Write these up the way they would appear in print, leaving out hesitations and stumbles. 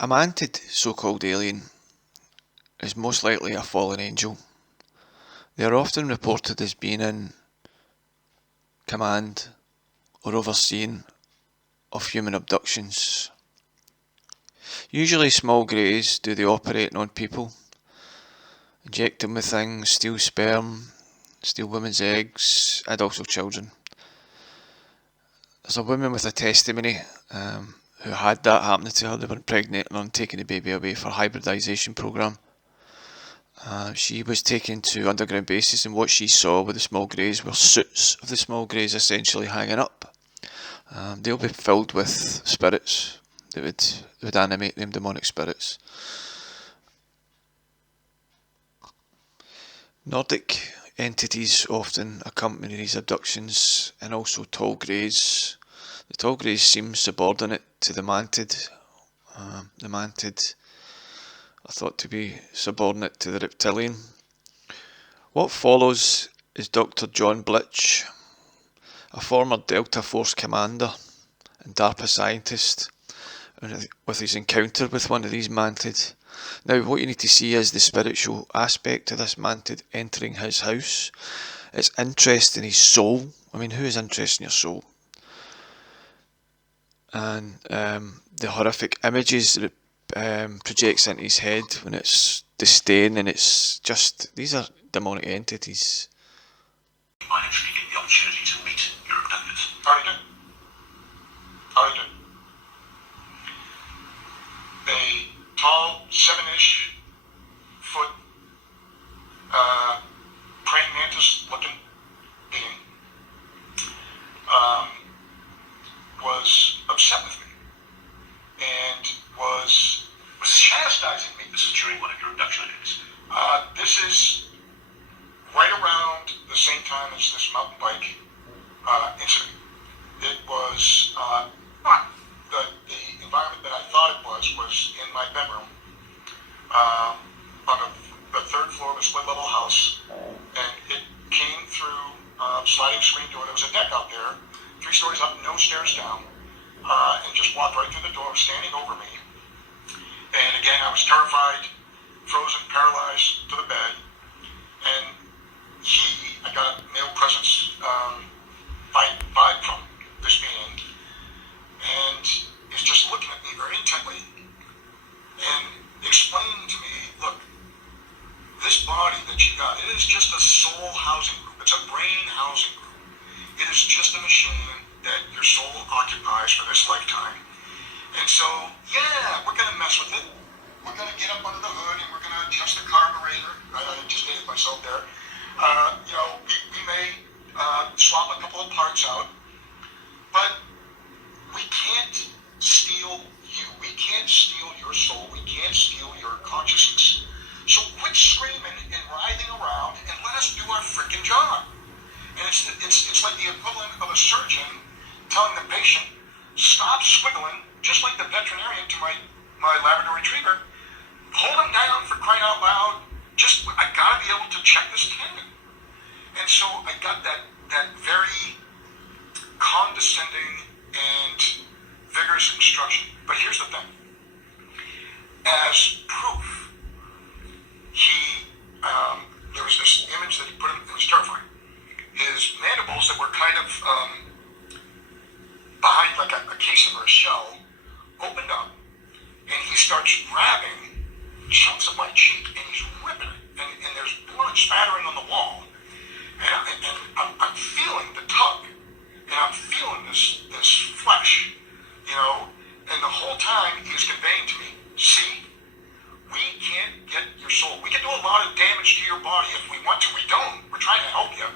A Mantid, so-called alien, is most likely a fallen angel. They are often reported as being in command or overseeing of human abductions. Usually small greys do the operating on people, inject them with things, steal sperm, steal women's eggs, and also children. There's a woman with a testimony who had that happening to her. They were impregnating her and taking the baby away for a hybridisation programme. She was taken to underground bases, and what she saw with the small greys were suits of the small greys essentially hanging up. They'll be filled with spirits that would animate them, demonic spirits. Nordic entities often accompany these abductions, and also tall greys. The tall greys seem subordinate to the Mantid. The Mantid are thought to be subordinate to the reptilian. What follows is Dr. John Blitch, a former Delta Force commander and DARPA scientist, with his encounter with one of these Mantid. Now, what you need to see is the spiritual aspect of this Mantid entering his house. Its interest in his soul. I mean, who is interested in your soul? And the horrific images that it projects into his head when it's disdain, and it's just, these are demonic entities. I actually get the opportunity to meet your abductors. How do you do? How do you do? A tall, 7-ish foot, praying mantis looking being, was upset with me and was chastising me. This is during one of your abduction days. This is right around the same time as this mountain bike incident. It was the environment that I thought it was in my bedroom on the third floor of a split level house, and it came through sliding screen door. There was a deck out there, 3 stories up, no stairs down, and just walked right through the door, standing over me. And again, I was terrified, frozen, paralyzed to the bed, and I got a male presence vibe from this being, and is just looking at me very intently and explaining to me, look, this body that you got, it is just a soul housing group. It's a brain housing group. It is just a machine that your soul occupies for this lifetime. And so, yeah, we're going to mess with it. We're going to get up under the hood and we're going to adjust the carburetor. Right? I just dated myself there. We may swap a couple of parts out, but we can't steal you. We can't steal your soul. We can't steal your consciousness. So quit screaming and writhing around and let us do our freaking job. And it's like the equivalent of a surgeon telling the patient, stop squiggling, just like the veterinarian to my Labrador Retriever. Hold him down, for crying out loud. I gotta be able to check this tendon. And so I got that very condescending and vigorous instruction. But here's the thing. As proof, there was this image that he put in, it was terrifying. His mandibles that were kind of behind like a casing or a shell opened up, and he starts grabbing chunks of my cheek and he's ripping it, and there's blood spattering on the wall, and I'm feeling the tug, and I'm feeling this flesh, and the whole time he's conveying to me, see, we can't get your soul. We can do a lot of damage to your body if we want to. We don't. We're trying to help you.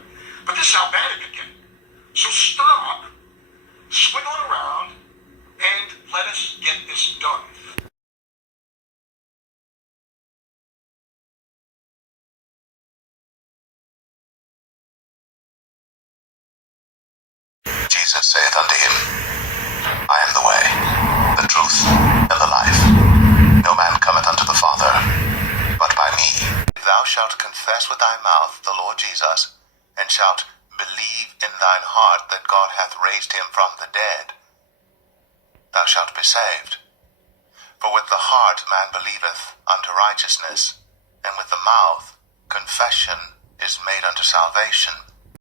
But this is how bad it could get. So stop swiggling around and let us get this done. Jesus saith unto him, I am the way, the truth, and the life. No man cometh unto the Father, but by me. Thou shalt confess with thy mouth the Lord Jesus, and shalt believe in thine heart that God hath raised him from the dead, thou shalt be saved. For with the heart believeth unto righteousness, and with the mouth confession is made unto salvation.